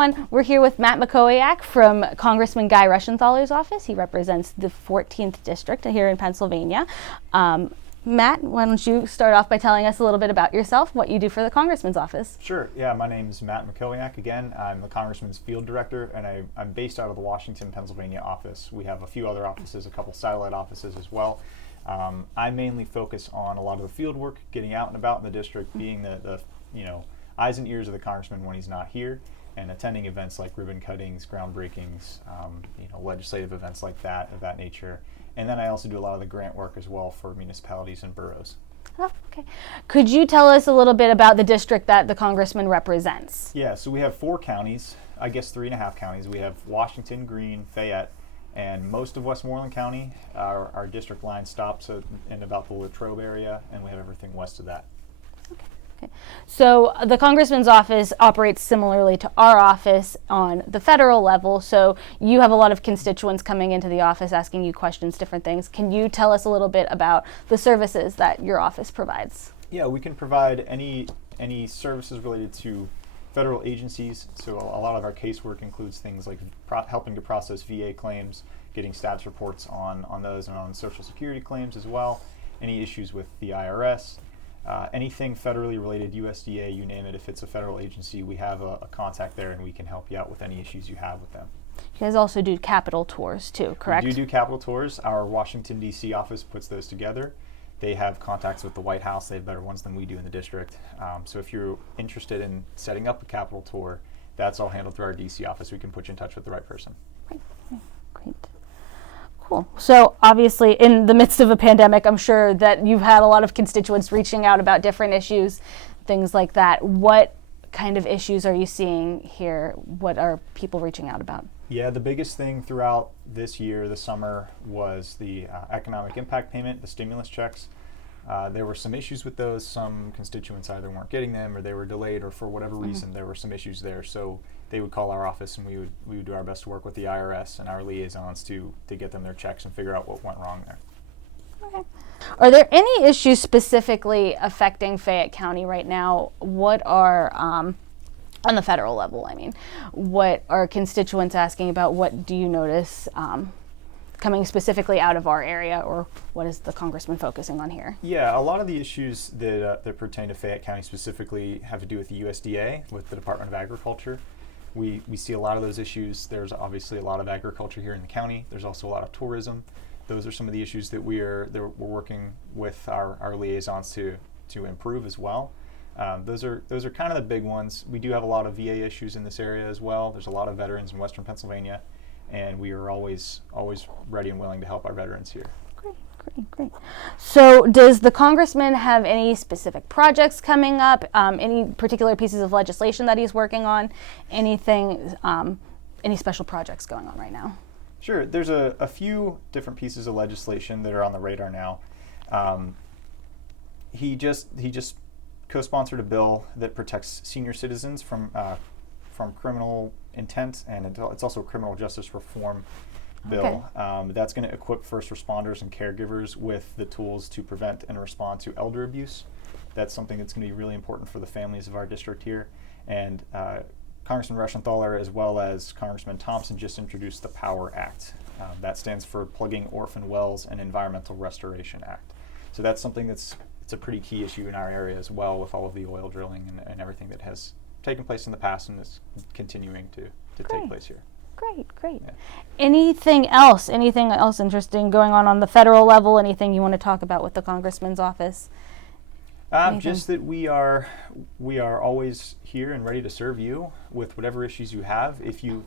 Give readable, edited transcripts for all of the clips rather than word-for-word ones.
everyone. We're here with Matt Mackowiak from Congressman Guy Reschenthaler's office. He represents the 14th District here in Pennsylvania. Matt, why don't you start off by telling us a little bit about yourself, what you do for the Congressman's office? Sure. Yeah, my name is Matt Mackowiak. Again, I'm the Congressman's field director, and I'm based out of the Washington, Pennsylvania office. We have a few other offices, a couple satellite offices as well. I mainly focus on a lot of the field work, getting out and about in the district, being the eyes and ears of the congressman when he's not here, and attending events like ribbon cuttings, groundbreakings, legislative events like that, of that nature. And then I also do a lot of the grant work as well for municipalities and boroughs. Oh, okay. Could you tell us a little bit about the district that the congressman represents? Yeah, so we have 4 counties, I guess 3.5 counties. We have Washington, Greene, Fayette, and most of Westmoreland County. Our district line stops in about the Latrobe area, and we have everything west of that. Okay. So the Congressman's office operates similarly to our office on the federal level. So you have a lot of constituents coming into the office asking you questions, different things. Can you tell us a little bit about the services that your office provides? Yeah, we can provide any services related to federal agencies. So a lot of our casework includes things like helping to process VA claims, getting status reports on those, and on Social Security claims as well. Any issues with the IRS. Anything federally related, USDA, you name it, if it's a federal agency, we have a contact there and we can help you out with any issues you have with them. You guys also do Capitol tours too, correct? We do Capitol tours. Our Washington, D.C. office puts those together. They have contacts with the White House. They have better ones than we do in the district. So if you're interested in setting up a Capitol tour, that's all handled through our D.C. office. We can put you in touch with the right person. Great. Cool. So obviously in the midst of a pandemic, I'm sure that you've had a lot of constituents reaching out about different issues, things like that. What kind of issues are you seeing here? What are people reaching out about? Yeah, the biggest thing throughout this year, the summer, was the economic impact payment, the stimulus checks. There were some issues with those. Some constituents either weren't getting them or they were delayed, or for whatever reason there were some issues there. So they would call our office and we would do our best to work with the IRS and our liaisons to get them their checks and figure out what went wrong there. Okay. Are there any issues specifically affecting Fayette County right now? What are, on the federal level, what are constituents asking about? What do you notice coming specifically out of our area, or what is the congressman focusing on here? Yeah, a lot of the issues that pertain to Fayette County specifically have to do with the USDA, with the Department of Agriculture. We see a lot of those issues. There's obviously a lot of agriculture here in the county. There's also a lot of tourism. Those are some of the issues that we're working with our liaisons to improve as well. Those are kind of the big ones. We do have a lot of VA issues in this area as well. There's a lot of veterans in Western Pennsylvania, and we are always ready and willing to help our veterans here. Great. So does the congressman have any specific projects coming up, any particular pieces of legislation that he's working on, anything, any special projects going on right now? Sure. There's a few different pieces of legislation that are on the radar now. He just co-sponsored a bill that protects senior citizens from criminal intent, and it's also a criminal justice reform bill. Okay. That's going to equip first responders and caregivers with the tools to prevent and respond to elder abuse. That's something that's going to be really important for the families of our district here. And Congressman Reschenthaler, as well as Congressman Thompson, just introduced the POWER Act. That stands for Plugging Orphan Wells and Environmental Restoration Act. So that's something it's a pretty key issue in our area as well, with all of the oil drilling and everything that has taken place in the past and is continuing to take place here. Great. Yeah. Anything else interesting going on the federal level? Anything you want to talk about with the congressman's office? Just that we are always here and ready to serve you with whatever issues you have. If you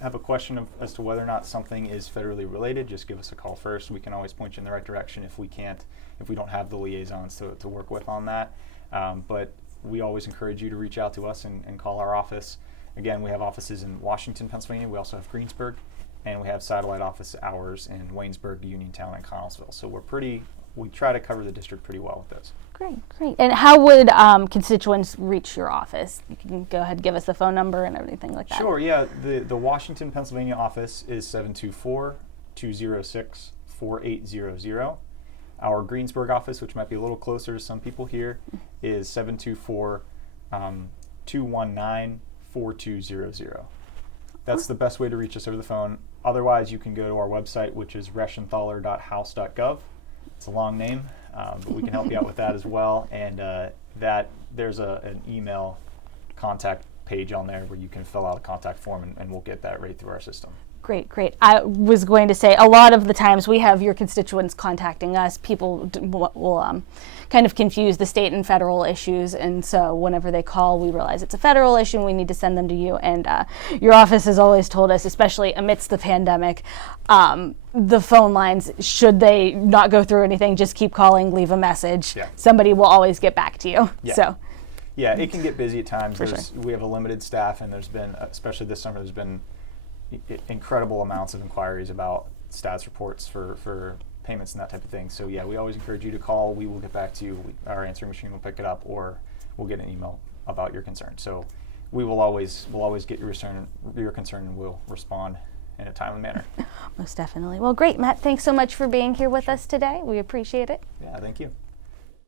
have a question as to whether or not something is federally related, just give us a call first. We can always point you in the right direction if we don't have the liaisons to work with on that. But we always encourage you to reach out to us and call our office. Again, we have offices in Washington, Pennsylvania. We also have Greensburg, and we have satellite office hours in Waynesburg, Uniontown, and Connellsville. So we try to cover the district pretty well with those. Great. And how would constituents reach your office? You can go ahead and give us the phone number and everything like that. Sure, yeah. The Washington, Pennsylvania office is 724-206-4800. Our Greensburg office, which might be a little closer to some people here, is 724-219-4200. That's the best way to reach us over the phone. Otherwise, you can go to our website, which is reschenthaler.house.gov. It's a long name, but we can help you out with that as well. And that there's an email contact page on there where you can fill out a contact form, and we'll get that right through our system. Great, great. I was going to say, a lot of the times we have your constituents contacting us, people will kind of confuse the state and federal issues, and so whenever they call, we realize it's a federal issue and we need to send them to you. And your office has always told us, especially amidst the pandemic, the phone lines, should they not go through anything, just keep calling, leave a message. Yeah. Somebody will always get back to you. Yeah. So. Yeah, it can get busy at times. For sure. We have a limited staff, and there's been, especially this summer, there's been incredible amounts of inquiries about stats reports for payments and that type of thing. So yeah, we always encourage you to call. We will get back to you. Our answering machine will pick it up, or we'll get an email about your concern. So we'll always get your concern, and we'll respond in a timely manner. Most definitely. Well, great, Matt. Thanks so much for being here with us today. We appreciate it. Yeah, thank you.